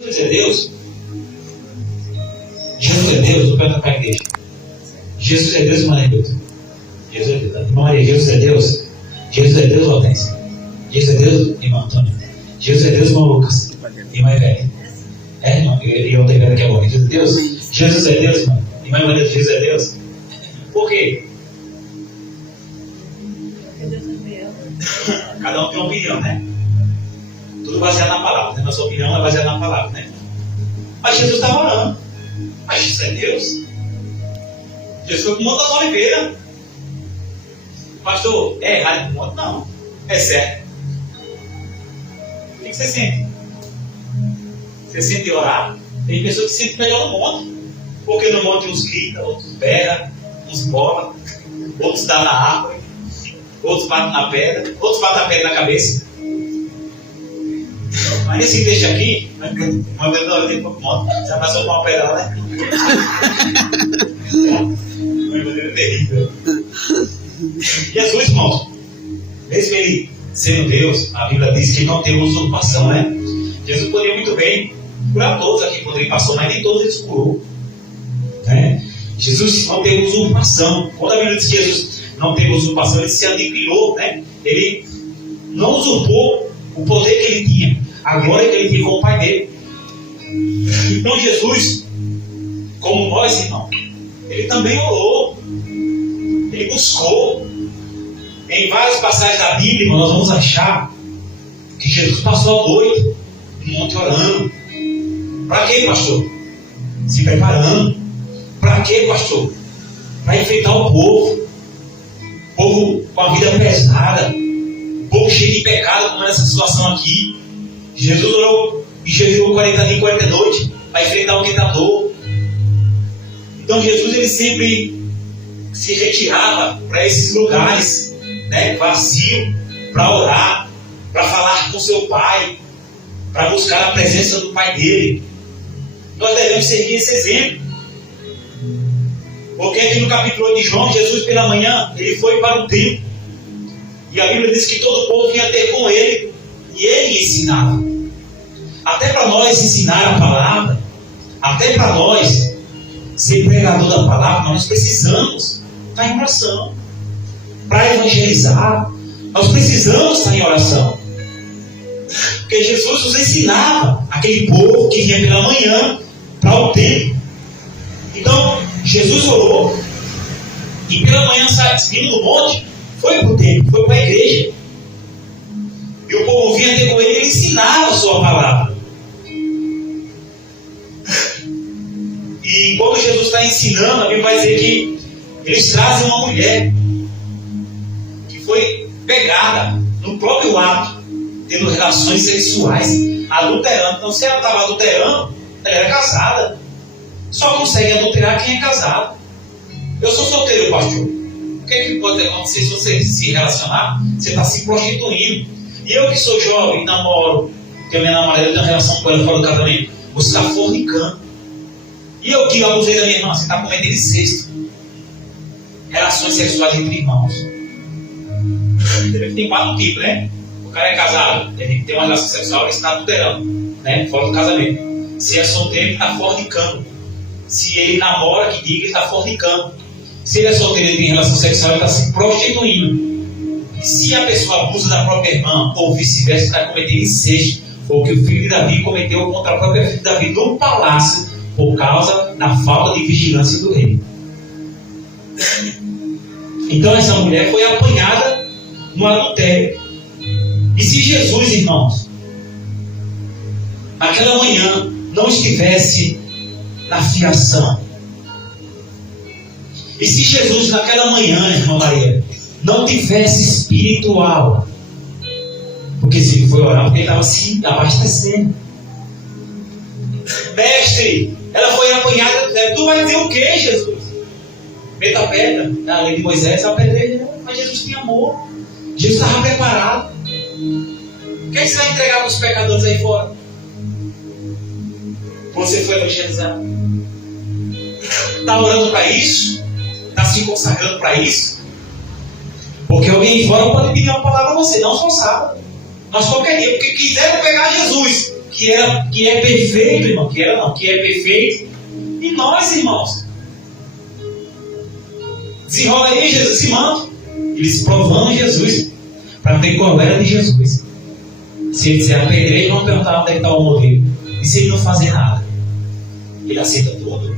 Jesus é Deus? Jesus é Deus? Eu pergunto para a igreja. Jesus é Deus, irmã Neilton? Jesus é Deus. Irmã Maria, Jesus é Deus? Jesus é Deus, Hortência? Jesus é Deus, irmã Antônia? Jesus é Deus, irmão Lucas? Irmã Ivete? É, irmã? E outra Ivete que é bom. Jesus é Deus? Jesus é Deus, irmã? Irmã Maria, Jesus é Deus? Por quê? Cada um tem uma opinião, né? Tudo baseado na palavra, né? Nossa opinião é baseada na palavra, né? Mas Jesus estava orando. Mas isso é Deus? Jesus foi para o Monte das Oliveiras. Pastor, é errado no monte? Não. É certo. O que você sente? Você sente orar? Tem pessoas que sentem melhor no monte. Porque no monte uns gritam, outros berram, uns bolam, outros dão na árvore, outros batem na pedra, outros batem a pedra na cabeça. Mas nesse texto aqui, uma vez eu olhei para o monte, já passou com uma pedra lá, né? Uma maneira terrível. Jesus, irmão, mesmo ele sendo Deus, a Bíblia diz que não tem usurpação, né? Jesus poderia muito bem curar todos aqui quando ele passou, mas nem todos ele curou, né? Jesus não teve usurpação. Quando a Bíblia diz que Jesus não teve usurpação, ele se aniquilou, né? Ele não usurpou o poder que ele tinha, a glória que ele tinha com o Pai dele. Então Jesus, como nós, irmão, ele também orou, ele buscou. Em várias passagens da Bíblia nós vamos achar que Jesus passou a noite no monte orando. Para quê, pastor? Se preparando. Para quê, pastor? Para enfrentar o povo com a vida pesada, o povo cheio de pecado, como nessa situação aqui. Jesus orou e jejuou 40 dias e 40 noites para enfrentar o tentador. Então Jesus ele sempre se retirava para esses lugares, né, vazio, para orar, para falar com seu Pai, para buscar a presença do Pai dele. Nós devemos seguir esse exemplo. Porque aqui no capítulo 8 de João, Jesus pela manhã, ele foi para o templo. E a Bíblia diz que todo o povo vinha ter com ele. E ele ensinava. Até para nós ensinar a palavra, até para nós ser pregador da palavra, nós precisamos estar em oração. Para evangelizar, nós precisamos estar em oração. Porque Jesus nos ensinava aquele povo que vinha pela manhã para o templo. Então, Jesus orou e pela manhã, vindo do monte, foi para o templo, foi para a igreja. E o povo vinha ter com ele, ele ensinava a sua palavra. E quando Jesus está ensinando, a Bíblia vai dizer que eles trazem uma mulher que foi pegada no próprio ato, tendo relações sexuais, adulterando. Então, se ela estava adulterando, ela era casada. Só consegue adulterar quem é casado. Eu sou solteiro, pastor. O que pode acontecer se você se relacionar? Você está se prostituindo. E eu que sou jovem, namoro, tenho minha namorada, eu tenho uma relação com ela fora do casamento. Você está fornicando. E eu que abusei da minha irmã, você está cometendo incesto. Relações sexuais entre irmãos. Tem 4 tipos, né? O cara é casado, ele tem uma relação sexual, ele está adulterando, né? Fora do casamento. Se é solteiro, ele está fornicando. Se ele namora, que diga, ele está fornicando. Se ele é solteiro e tem relação sexual, ele está se prostituindo. E se a pessoa abusa da própria irmã, ou vice-versa, está cometendo incesto, ou que o filho de Davi cometeu contra a própria filha de Davi no palácio, por causa da falta de vigilância do rei. Então essa mulher foi apanhada no adultério. E se Jesus, irmãos, naquela manhã não estivesse na fiação, e se Jesus naquela manhã, irmã Maria, não tivesse espiritual, porque se ele foi orar, porque ele estava se abastecendo. Mestre, ela foi apanhada, tu vai dizer o que, Jesus? Meta a pedra, na lei de Moisés, a pedreira, mas Jesus tinha amor, Jesus estava preparado. O que é que você vai entregar para os pecadores aí fora? Você foi evangelizar? Está orando para isso? Está se consagrando para isso? Porque alguém aí fora pode pedir uma palavra a você, não só sábado, mas qualquer dia, porque quiseram pegar Jesus, que é perfeito, irmão, que é perfeito em nós, irmãos. Desenrola aí, Jesus, esse manto. Eles provando Jesus para ver qual era de Jesus. Se ele disser apedrejo, vão perguntar onde é que está o modelo. E se ele não fazer nada? Ele aceita tudo.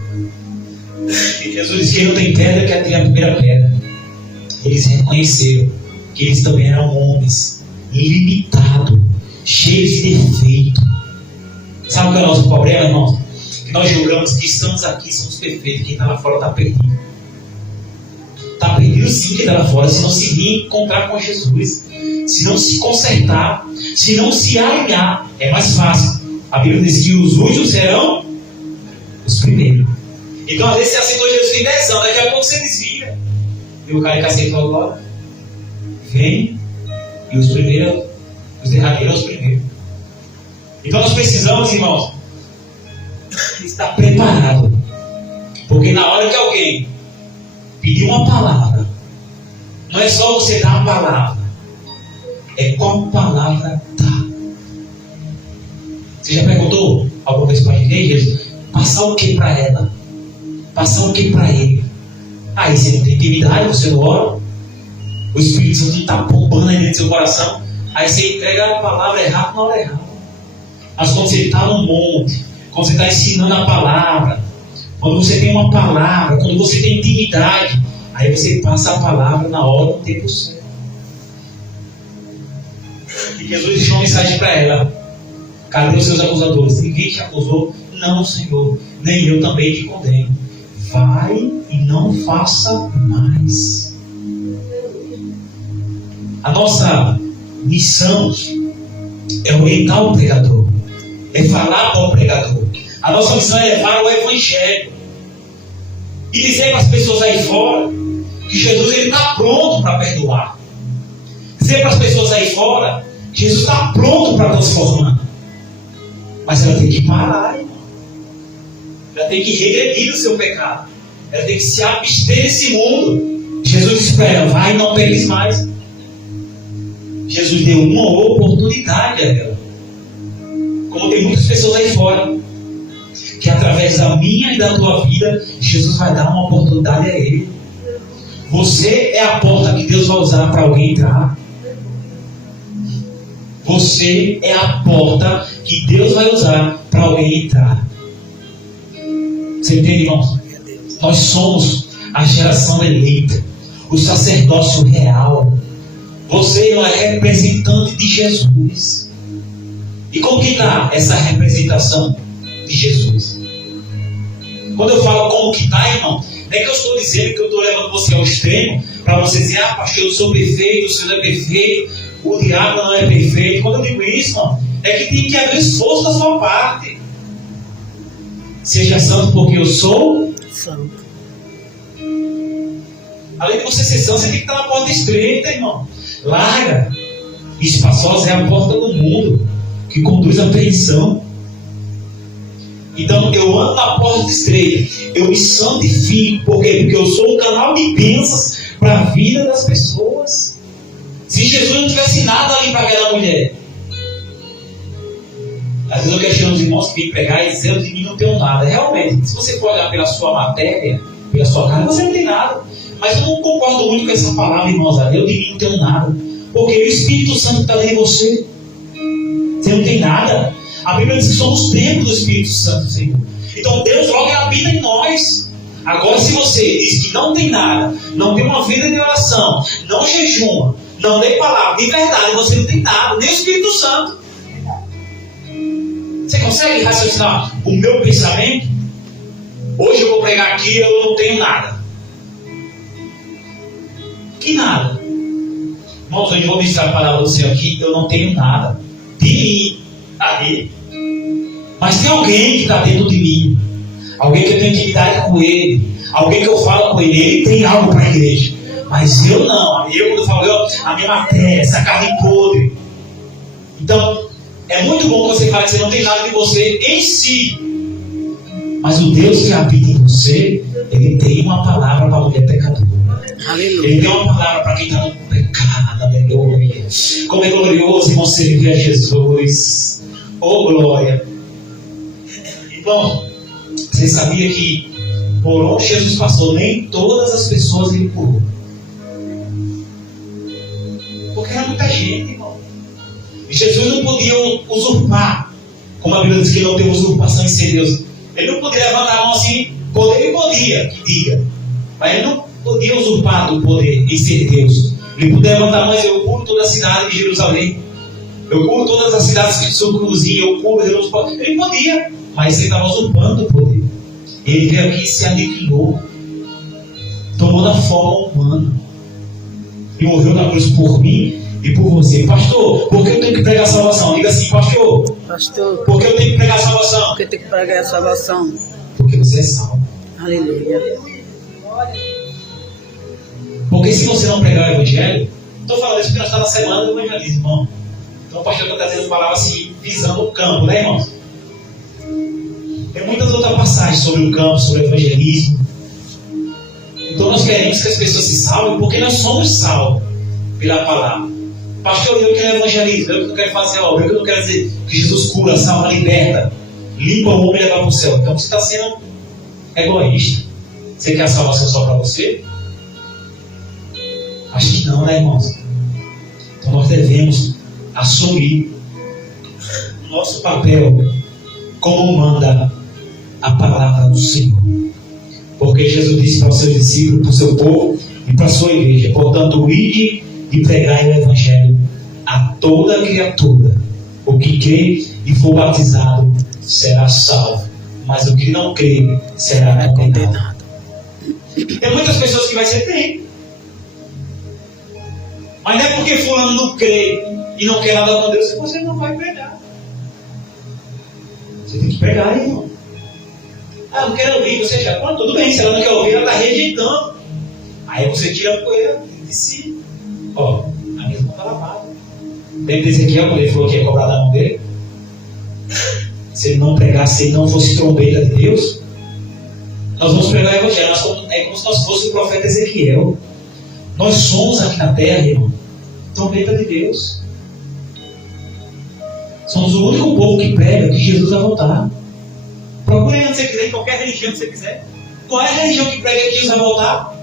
E Jesus disse que não tem pedra que atire a primeira pedra. Eles reconheceram que eles também eram homens limitados, cheios de defeito. Sabe o que é o nosso problema, irmãos? Que nós julgamos que estamos aqui, somos perfeitos. Quem está lá fora está perdido. Está perdido sim quem está lá fora, se não se reencontrar com Jesus, se não se consertar, se não se alinhar. É mais fácil. A Bíblia diz que os últimos serão os primeiros. Então às vezes você aceitou Jesus em 10 anos, daqui a pouco você desvia. E o cara que aceitou agora vem, e os primeiros, os derradeiros os primeiros. Então nós precisamos, irmãos, estar preparado. Porque na hora que alguém pedir uma palavra, não é só você dar uma palavra, é qual palavra dá. Você já perguntou alguma vez para a igreja? Passar o que para ela? Passar o que para ele? Aí você não tem intimidade, você não ora, o Espírito Santo não está bombando aí dentro do seu coração, aí você entrega a palavra errada na hora errada. Mas quando você está no monte, quando você está ensinando a palavra, quando você tem uma palavra, quando você tem intimidade, aí você passa a palavra na hora, no tempo certo. E Jesus deixou uma mensagem para ela: cadê os seus acusadores? Ninguém te acusou? Não, Senhor, nem eu também te condeno. Vai e não faça mais. A nossa missão é orientar o pregador, é falar para o pregador. A nossa missão é levar o Evangelho e dizer para as pessoas aí fora que Jesus está pronto para perdoar. Dizer para as pessoas aí fora que Jesus está pronto para transformar. Mas ela tem que parar, irmão. Ela tem que regredir o seu pecado. Ela tem que se abster desse mundo. Jesus disse para ela: vai e não peques mais. Jesus deu uma oportunidade a ela. Como tem muitas pessoas aí fora, que através da minha e da tua vida, Jesus vai dar uma oportunidade a ele. Você é a porta que Deus vai usar para alguém entrar. Você é a porta que Deus vai usar para alguém entrar. Você entende, irmãos? Nós somos a geração eleita, o sacerdócio real. Você não é representante de Jesus. E como que está essa representação de Jesus? Quando eu falo como que está, irmão, não é que eu estou dizendo que eu estou levando você ao extremo para você dizer: ah, pastor, eu sou perfeito, o senhor é perfeito, o diabo não é perfeito. Quando eu digo isso, irmão, é que tem que haver esforço da sua parte. Seja santo porque eu sou santo. Além de você ser santo, você tem que estar na porta estreita, irmão. Larga. Espaçosa é a porta do mundo que conduz à perdição. Então eu ando na porta estreita, eu me santifico. Por quê? Porque eu sou um canal de bênçãos para a vida das pessoas. Se Jesus não tivesse nada ali para aquela mulher, às vezes eu questiono os irmãos que vêm pregar e dizer: eu de mim não tenho nada. Realmente, se você for olhar pela sua matéria, pela sua carne, você não tem nada. Mas eu não concordo muito com essa palavra, irmãos. Eu de mim não tenho nada. Porque o Espírito Santo está dentro de você. Você não tem nada. A Bíblia diz que somos templo do Espírito Santo, Senhor. Então Deus logo habita em nós. Agora, se você diz que não tem nada, não tem uma vida de oração, não jejuma, não lê palavra, de verdade você não tem nada, nem o Espírito Santo. Você consegue raciocinar o meu pensamento? Hoje eu vou pregar aqui, eu não tenho nada. Que nada? Irmãos, hoje eu vou ministrar a palavra do Senhor aqui, eu não tenho nada de mim ali. Mas tem alguém que está dentro de mim, alguém que eu tenho intimidade com ele, alguém que eu falo com ele, ele tem algo para a igreja. Mas eu não, quando eu falo, a minha matéria, essa carne podre. Então, é muito bom que você fale que você não tem nada de você em si. Mas o Deus que habita em você, ele tem uma palavra para a mulher pecadora. Aleluia. Ele tem uma palavra para quem está no pecado. Aleluia. Como é glorioso, irmão, servir a Jesus. Oh, glória! Irmão, você sabia que por onde Jesus passou, nem todas as pessoas ele curou? Porque era muita gente, irmão. E Jesus não podia usurpar, como a Bíblia diz que não tem usurpação em ser Deus. Ele não podia levantar a mão assim, poder ele podia, que diga. Mas ele não podia usurpar do poder em ser Deus. Ele podia levantar a mão e dizer, eu curo toda a cidade de Jerusalém. Eu curo todas as cidades que circunvizinham, eu curo Jerusalém. Ele podia, mas ele estava usurpando o poder. Ele veio aqui e se aniquilou. Tomou da forma humana. E morreu na cruz por mim e por você. Pastor, por que eu tenho que pregar a salvação? Diga assim, pastor. Por que eu tenho que pregar a salvação? Por que eu tenho que pregar a salvação? Porque você é salvo. Aleluia. Porque se você não pregar o evangelho, estou falando isso porque nós estamos na semana do evangelismo, irmão. Então o pastor está trazendo palavras assim, visando o campo, né, irmãos? Tem muitas outras passagens sobre o campo, sobre o evangelismo. Então nós queremos que as pessoas se salvem porque nós somos salvos pela palavra. Pastor, eu quero evangelismo, eu que não quero fazer a obra, eu que não quero dizer que Jesus cura, salva, liberta, limpa o homem e leva para o céu. Então você está sendo egoísta. Você quer a salvação só para você? Acho que não, né, irmãos? Então nós devemos assumir o nosso papel como manda a palavra do Senhor. Porque Jesus disse para os seus discípulos, para o seu povo e para a sua igreja: portanto, ide e pregai o evangelho a toda criatura. O que crê e for batizado será salvo, mas o que não crê será condenado. Tem muitas pessoas que vai ser crente, mas não é porque fulano não crê e não quer nada com Deus que você não vai pregar. Você tem que pregar, irmão. Ah, não quero ouvir, você já. Pronto, tudo bem, se ela não quer ouvir, ela está rejeitando. Aí você tira a poeira de si. Ó, a mesma mão está lavada. Dentro desse aqui, a mulher falou que ia cobrar da mão dele. Se ele não pregasse, se ele não fosse trombeta de Deus, nós vamos pregar o evangelho. É como se nós fôssemos o profeta Ezequiel. Nós somos aqui na terra, irmão, trombeta de Deus. Somos o único povo que prega que Jesus vai voltar. Procure onde você quiser, em qualquer religião que você quiser. Qual é a religião que prega que Jesus vai voltar?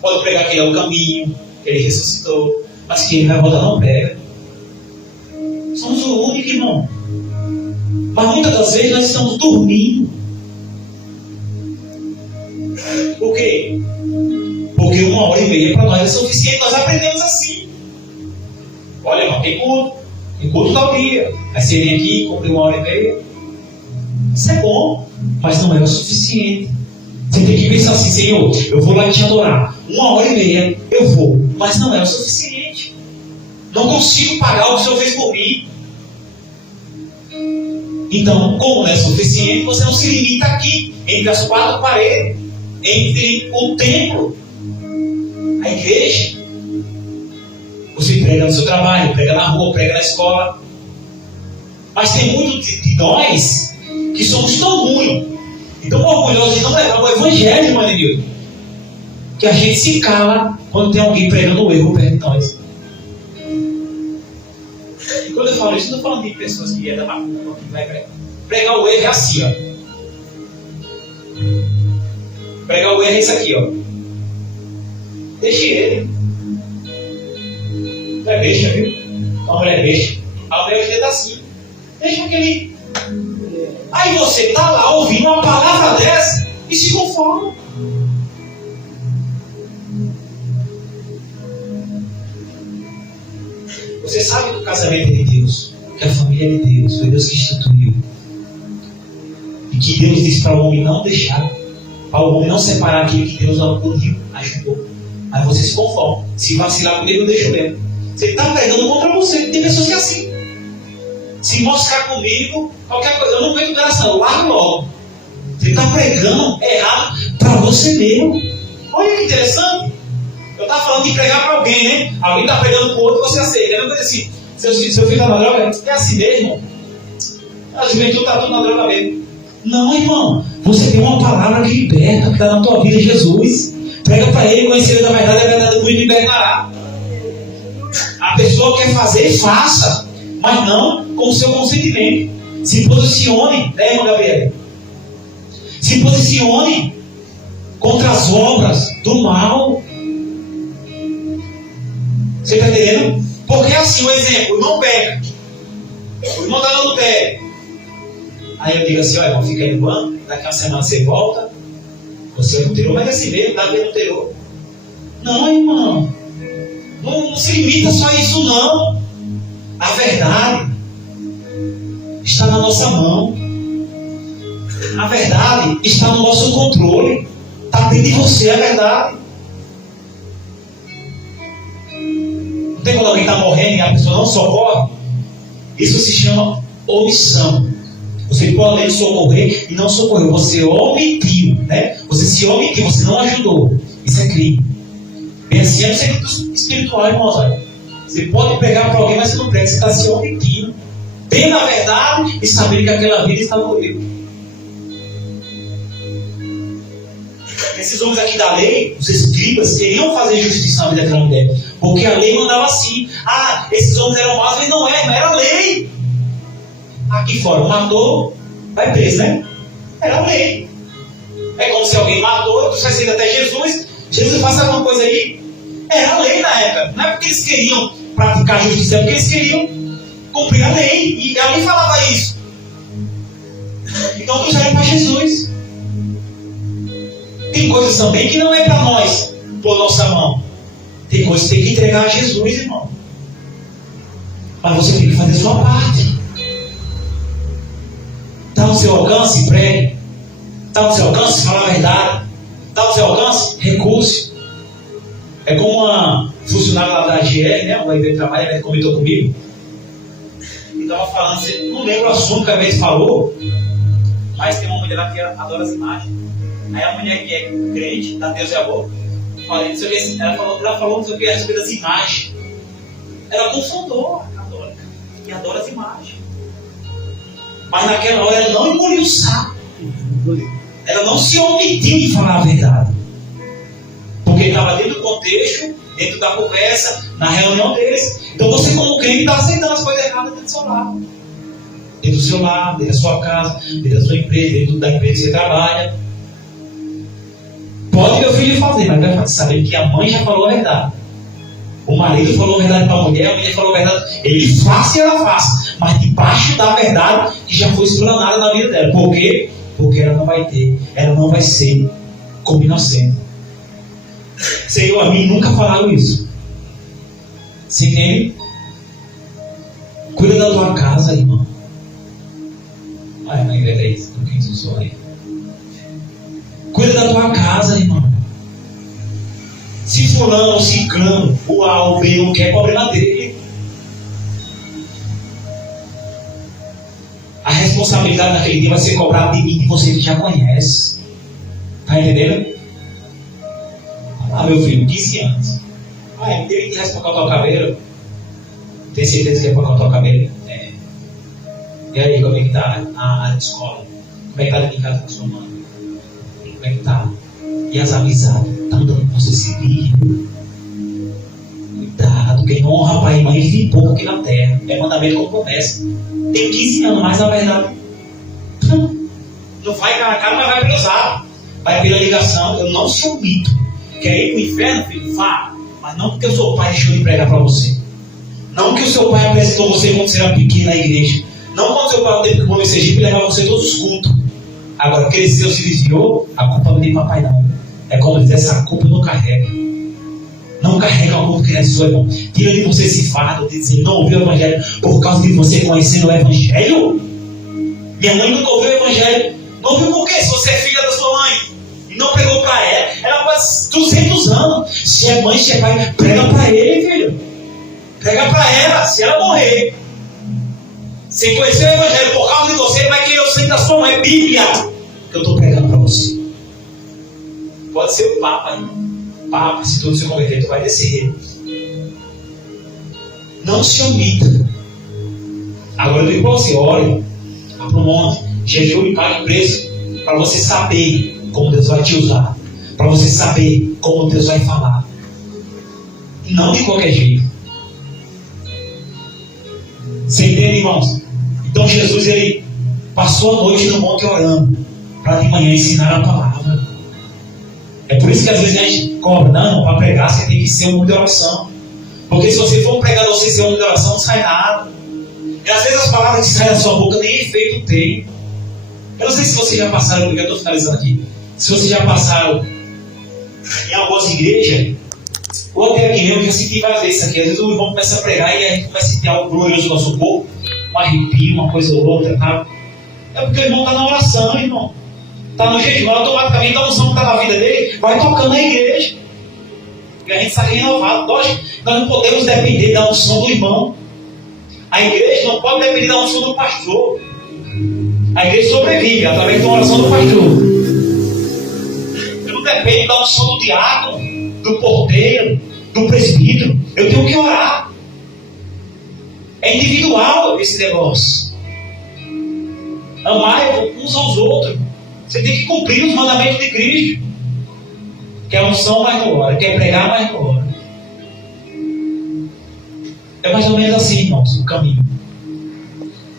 Pode pregar que ele é o caminho, que ele ressuscitou, mas que ele vai voltar não prega. Somos o único, irmão. Mas muitas das vezes nós estamos dormindo. Por quê? Porque 1h30 para nós é suficiente. Nós aprendemos assim. Olha, irmão, tem culto tal dia. Aí você vem aqui, cumpre 1h30. Isso é bom, mas não é o suficiente. Você tem que pensar assim: Senhor, eu vou lá te adorar 1h30, eu vou, mas não é o suficiente. Não consigo pagar o que o Senhor fez por mim. Então, como não é suficiente, você não se limita aqui, entre as quatro paredes, entre o templo, a igreja. Você prega no seu trabalho, prega na rua, prega na escola. Mas tem muito de nós que somos tão ruins e tão orgulhosos de não levar o evangelho, irmão de Deus, que a gente se cala quando tem alguém pregando o erro perto de nós. E quando eu falo isso, não estou falando de pessoas que é da macumba, que vai pregar. Pregar o erro é assim, ó. Pregar o erro é isso aqui, ó. Deixe ele. Não é besta, viu? A mulher é besta. A mulher está assim. Deixa aquele. Aí você está lá ouvindo uma palavra dessa e se conforma. Você sabe que o casamento é de Deus, que a família é de Deus, foi Deus que instituiu. E que Deus disse para o homem não deixar, para o homem não separar aquilo que Deus uniu, ajudou. Mas você se conforma. Se vacilar comigo, eu deixo mesmo. Você está pregando contra você. Tem pessoas que é assim. Se mostrar comigo, qualquer coisa, eu não aguento graça, eu largo logo. Você está pregando errado para você mesmo. Olha que interessante. Eu estava falando de pregar para alguém, né? Alguém está pregando para o outro e você aceita. É uma coisa assim: seu filho está na droga, é assim mesmo. A juventude está tudo na droga mesmo. Não, irmão. Você tem uma palavra que liberta, que está na tua vida, Jesus. Prega para ele, conhecer a verdade do libertará. A pessoa quer fazer, faça, mas não com o seu consentimento. Se posicione, né, irmã Gabriela? Se posicione contra as obras do mal. Você está entendendo? Porque assim, o exemplo, o irmão pega. O irmão está no adultério. Aí eu digo assim, olha, irmão, fica aí no banco, daqui uma semana você volta. Você adulterou, mas é assim mesmo, dá bem adulterou. Não, irmão. Não se limita só a isso, não. A verdade está na nossa mão. A verdade está no nosso controle. Está dentro de você a verdade. Não tem quando alguém está morrendo e a pessoa não socorre? Isso se chama omissão. Você pode socorrer e não socorreu. Você omitiu, né? Você se omitiu, você não ajudou. Isso é crime. Bem assim é no sentido espiritual, irmãos. Você pode pegar para alguém, mas você não prega. Você está se omitindo. Bem na verdade e sabendo que aquela vida está morrendo. Esses homens aqui da lei, os escribas, queriam fazer justiça na vida daquela mulher. Porque a lei mandava assim. Ah, esses homens eram maus. Mas não era a lei. Aqui fora, matou, vai preso, né? Era a lei. É como se alguém matou, tu vai sair até Jesus. Jesus faz alguma coisa aí. Era a lei na época. Não é porque eles queriam praticar justiça, é porque eles queriam cumprir a lei. E a lei falava isso. Então trouxeram para Jesus. Tem coisas também que não é para nós, por nossa mão. Tem coisas que tem que entregar a Jesus, irmão. Mas você tem que fazer a sua parte. Está no seu alcance, pregue. Está no seu alcance, fala a verdade. Está no seu alcance, recurso. É como uma funcionária lá da AGL, né? Uma IBM trabalha, ela comentou comigo. E estava falando, não lembro o assunto que a vez falou, mas tem uma mulher lá que adora as imagens. Aí a mulher que é crente, da Deus é a boca, falei, ela falou não sei o que a respeito das imagens. Ela confundou a católica e adora as imagens. Mas naquela hora ela não engoliu o saco. Ela não se omitiu de falar a verdade. Porque estava dentro do contexto, dentro da conversa, na reunião deles. Então você, como crente, está aceitando as coisas erradas dentro do seu lar. Dentro do seu lar, dentro da sua casa, dentro da sua empresa, dentro da empresa que você trabalha. Pode meu filho fazer, mas vai saber que a mãe já falou a verdade. O marido falou a verdade para a mulher falou a verdade. Ele faz e ela faz. Mas debaixo da verdade que já foi explanada na vida dela. Por quê? Porque ela não vai ser como inocente. Senhor, a mim nunca falaram isso. Você entende? Cuida da tua casa, irmão. Olha, na igreja é isso. Não quem sou aí. Cuida da tua casa, irmão. Se fulano ou ciclano, o A ou B não quer, problema dele. A responsabilidade naquele dia vai ser cobrada de mim, de você que já conhece. Está entendendo? Ah, meu filho, 15 anos. Ah, ele teve que responder o teu cabelo. Tem certeza que é para o teu cabelo? É. E aí, como é que está a área de escola? Como é que está dentro de casa com sua mãe? Como é que está? E as amizades? Estão dando para você seguir? Cuidado, quem não honra pai e mãe vive pouco aqui na terra. É mandamento como promessa. Tem 15 anos, mas na verdade não vai cara a cara, mas vai pelo zap. Vai pela ligação. Eu não sou mito. Quer ir para o inferno, filho? Vá. Mas não porque o seu pai deixou de pregar para você. Não que o seu pai apresentou você quando você era pequeno na igreja. Não quando o seu pai teve que comer Sergipe e levar você todos os cultos. Agora, cresceu, se desviou, a culpa não é de papai não. É como dizer, essa culpa não carrega. Não carrega a culpa que é sua, irmão. Tira de você esse fardo de dizer, não ouviu o evangelho por causa de você conhecendo o evangelho. Minha mãe nunca ouviu o evangelho. Não ouviu por quê? Se você é filha da sua mãe e não pregou para ela faz 200 anos. Se é mãe, se é pai, prega para ele, filho. Prega para ela, se ela morrer. Se conhecer o evangelho por causa de você, ele vai querer o sangue da sua mãe. É Bíblia que eu estou pregando para você. Pode ser o Papa, irmão. Papa, se tudo se converter, tu vai descer. Não se omita. Agora eu digo para você, olhe, vá para o monte, jejum e pague preço, para você saber como Deus vai te usar, para você saber como Deus vai falar. Não de qualquer jeito. Você entende, irmãos? Então Jesus, ele passou a noite no monte orando, para de manhã ensinar a palavra. É por isso que às vezes a gente cobra, não, para pregar você tem que ser um homem de oração. Porque se você for um pregador sem ser um homem de oração, não sai nada. E às vezes as palavras que saem da sua boca nem efeito tem. Eu não sei se vocês já passaram, porque eu estou finalizando aqui, se vocês já passaram em algumas igrejas, ou até aqui mesmo, eu já senti várias vezes isso aqui. Às vezes o irmão começa a pregar e a gente começa a sentir algo glorioso no nosso corpo, um arrepio, uma coisa ou outra, tá? É porque o irmão está na oração, irmão. Está no jejum, automaticamente a unção que está na vida dele vai tocando na igreja. E a gente sai renovado. Nós não podemos depender da unção do irmão. A igreja não pode depender da unção do pastor. A igreja sobrevive através da oração do pastor. Eu não dependo da unção do diácono, do porteiro, do presbítero. Eu tenho que orar. É individual esse negócio. Amar uns aos outros. Você tem que cumprir os mandamentos de Cristo. Quer unção, mas não ora. Quer pregar, mas não ora. É mais ou menos assim, irmãos, o caminho.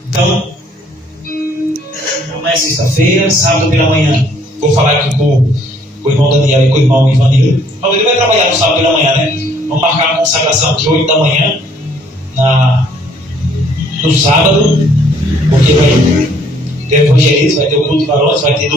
Então, amanhã é sexta-feira, sábado pela manhã. Vou falar aqui com o irmão Daniel e com o irmão Ivanildo. Mas ele vai trabalhar no sábado pela manhã, né? Vamos marcar a consagração aqui 8 da manhã, no sábado, porque vai ter evangelismo, vai ter o culto de varões, vai ter